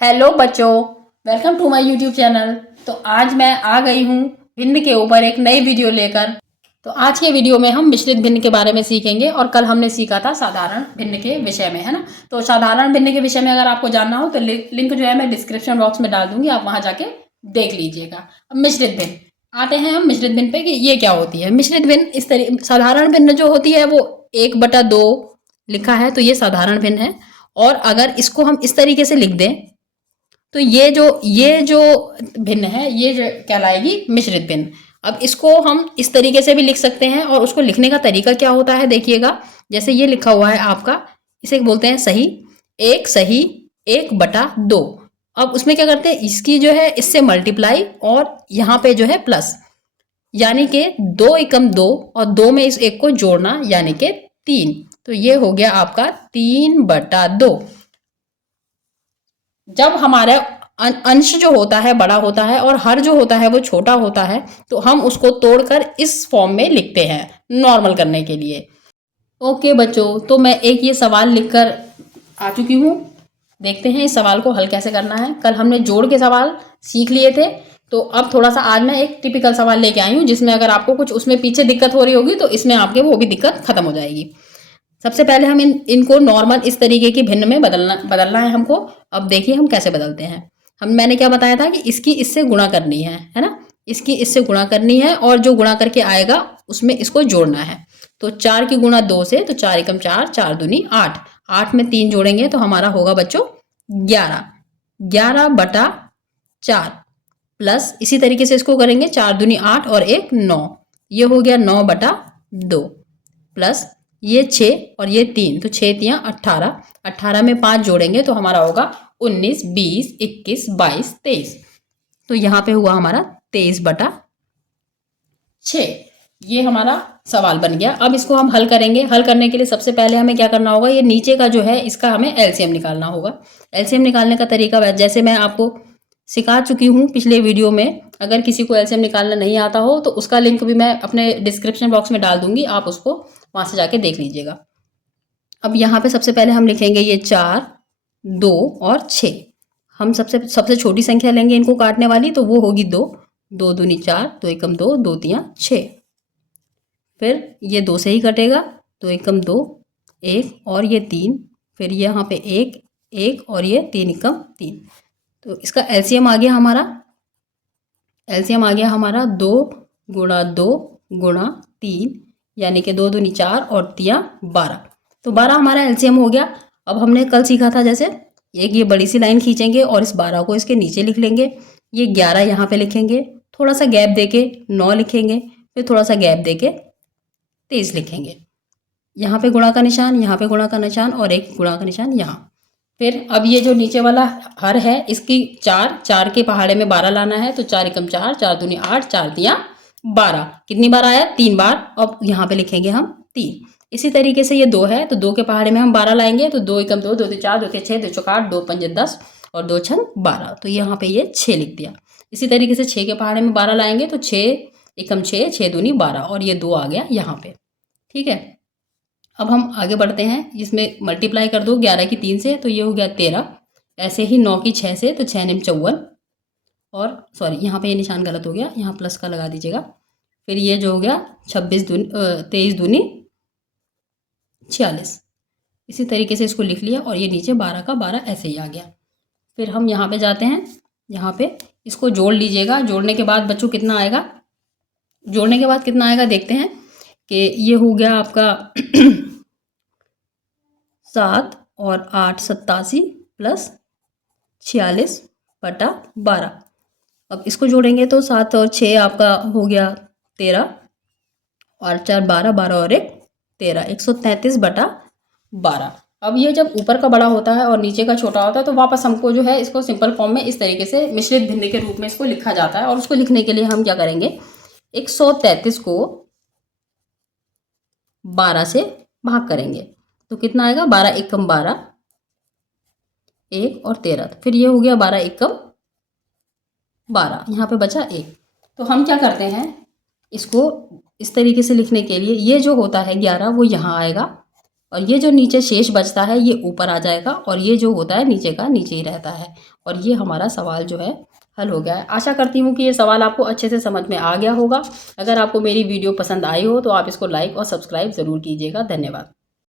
Hello बच्चों, welcome to my YouTube channel. तो आज मैं आ गई हूँ भिन्न के ऊपर एक नई वीडियो लेकर। तो आज के वीडियो में हम मिश्रित भिन्न के बारे में सीखेंगे और कल हमने सीखा था साधारण भिन्न के विषय में, है ना। तो साधारण भिन्न के विषय में अगर आपको जानना हो तो लिंक जो है मैं डिस्क्रिप्शन बॉक्स में डाल दूंगी, आप वहाँ जाके देख लीजिएगा। अब मिश्रित भिन्न आते हैं हम मिश्रित भिन्न पे कि ये क्या होती है। मिश्रित भिन्न इस तरीके, साधारण भिन्न जो होती है वो 1/2 लिखा है तो ये साधारण भिन्न है। और अगर इसको हम इस तरीके से लिख दें तो ये जो भिन्न है ये जो कहलाएगी मिश्रित भिन्न। अब इसको हम इस तरीके से भी लिख सकते हैं और उसको लिखने का तरीका क्या होता है देखिएगा। जैसे ये लिखा हुआ है आपका, इसे बोलते हैं सही 1/2। अब उसमें क्या करते हैं, इसकी जो है इससे मल्टीप्लाई और यहाँ पे जो है प्लस, यानी कि 2 एकम 2 और 2 में इस एक को जोड़ना यानी कि 3। तो ये हो गया आपका 3/2। जब हमारा अंश जो होता है बड़ा होता है और हर जो होता है वो छोटा होता है तो हम उसको तोड़कर इस फॉर्म में लिखते हैं नॉर्मल करने के लिए। ओके बच्चों, तो मैं एक ये सवाल लिखकर आ चुकी हूँ। देखते हैं इस सवाल को हल कैसे करना है। कल हमने जोड़ के सवाल सीख लिए थे, तो अब थोड़ा सा आज मैं एक टिपिकल सवाल लेके आई हूँ जिसमें अगर आपको कुछ उसमें पीछे दिक्कत हो रही होगी तो इसमें आपके वो भी दिक्कत खत्म हो जाएगी। सबसे पहले हम इनको नॉर्मल इस तरीके की भिन्न में बदलना है हमको। अब देखिए हम कैसे बदलते हैं। मैंने क्या बताया था कि इसकी इससे गुणा करनी है ना। इसकी इससे गुणा करनी है और जो गुणा करके आएगा उसमें इसको जोड़ना है। तो 4 की गुणा 2 से, तो 4 एकम 4, 4 दूनी 8, 8 में 3 जोड़ेंगे तो हमारा होगा बच्चों 11, 11/4 प्लस इसी तरीके से इसको करेंगे 4 दूनी 8 और 1 9, ये हो गया 9/2 प्लस ये 6 और ये 3, तो 6 तियां 18, 18 में 5 जोड़ेंगे तो हमारा होगा 19, 20, 21, 22, 23। तो यहाँ पे हुआ हमारा 23/6। ये हमारा सवाल बन गया। अब इसको हम हल करेंगे। हल करने के लिए सबसे पहले हमें क्या करना होगा, ये नीचे का जो है इसका हमें एलसीएम निकालना होगा। एलसीएम निकालने का तरीका जैसे मैं आपको सिखा चुकी हूँ पिछले वीडियो में। अगर किसी को एलसीएम निकालना नहीं आता हो तो उसका लिंक भी मैं अपने डिस्क्रिप्शन बॉक्स में डाल दूंगी, आप उसको वहाँ से जाके देख लीजिएगा। अब यहाँ पे सबसे पहले हम लिखेंगे ये 4, 2 और 6। हम सबसे छोटी संख्या लेंगे इनको काटने वाली, तो वो होगी 2, 2 दूनी 4, 2 एकम 2, 2 तियां 6। फिर ये 2 से ही कटेगा, 2 एकम 2, 1 और ये 3, फिर ये यहाँ पे 1, 1 और ये 3 एकम 3। तो इसका एलसीएम आ गया हमारा, 2 गुणा 2 गुणा 3, यानी कि 2 दूनी 4 और 3 12। तो 12 हमारा एलसीएम हो गया। अब हमने कल सीखा था जैसे एक ये बड़ी सी लाइन खींचेंगे और इस 12 को इसके नीचे लिख लेंगे। ये 11 यहाँ पे लिखेंगे, थोड़ा सा गैप देके 9 लिखेंगे, फिर थोड़ा सा गैप देके 23 लिखेंगे। यहाँ पे गुणा का निशान, यहाँ पे गुणा का निशान और एक गुणा का निशान यहाँ। फिर अब ये जो नीचे वाला हर है इसकी 4 के पहाड़े में 12 लाना है, तो 4 एकम 4, 4 दूनी 8, 4 तियां 12। कितनी बार आया? 3 बार। अब यहाँ पे लिखेंगे हम 3। इसी तरीके से ये 2 है तो 2 के पहाड़े में हम 12 लाएंगे, तो 2 एकम 2, 2 तियां 4, 2 तियां 6, 2 चौक 8, 2 पंजे 10 और 2 छंग 12। तो यहाँ पे ये 6 लिख दिया। इसी तरीके से 6 के पहाड़े में 12 लाएंगे तो 6 एकम 6, 6 दूनी 12 और ये 2 आ गया यहाँ पे। ठीक है, अब हम आगे बढ़ते हैं। इसमें मल्टीप्लाई कर दो 11 की 3 से, तो ये हो गया 13। ऐसे ही 9 की 6 से, तो 6 निम 54 और सॉरी यहाँ पे ये निशान गलत हो गया, यहाँ प्लस का लगा दीजिएगा। फिर ये जो हो गया 23 दूनी 46। इसी तरीके से इसको लिख लिया और ये नीचे 12 का 12 ऐसे ही आ गया। फिर हम यहाँ पे जाते हैं, यहाँ पे इसको जोड़ लीजिएगा। जोड़ने के बाद बच्चों कितना आएगा, जोड़ने के बाद कितना आएगा देखते हैं कि ये हो गया आपका 7 और 8 87 प्लस 46/12। अब इसको जोड़ेंगे तो 7 और 6 आपका हो गया 13 और 4 12, 12 और 1 13, 133/12। अब ये जब ऊपर का बड़ा होता है और नीचे का छोटा होता है तो वापस हमको जो है इसको सिंपल फॉर्म में इस तरीके से मिश्रित भिन्न के रूप में इसको लिखा जाता है। और उसको लिखने के लिए हम क्या करेंगे, 133 को 12 से भाग करेंगे तो कितना आएगा, 12 एकम 12, 1 और 13। तो फिर ये हो गया 12 एकम 12, यहाँ पे बचा 1। तो हम क्या करते हैं, इसको इस तरीके से लिखने के लिए ये जो होता है 11 वो यहाँ आएगा और ये जो नीचे शेष बचता है ये ऊपर आ जाएगा और ये जो होता है नीचे का नीचे ही रहता है। और ये हमारा सवाल जो है हल हो गया है। आशा करती हूँ कि ये सवाल आपको अच्छे से समझ में आ गया होगा। अगर आपको मेरी वीडियो पसंद आई हो तो आप इसको लाइक और सब्सक्राइब ज़रूर कीजिएगा। धन्यवाद।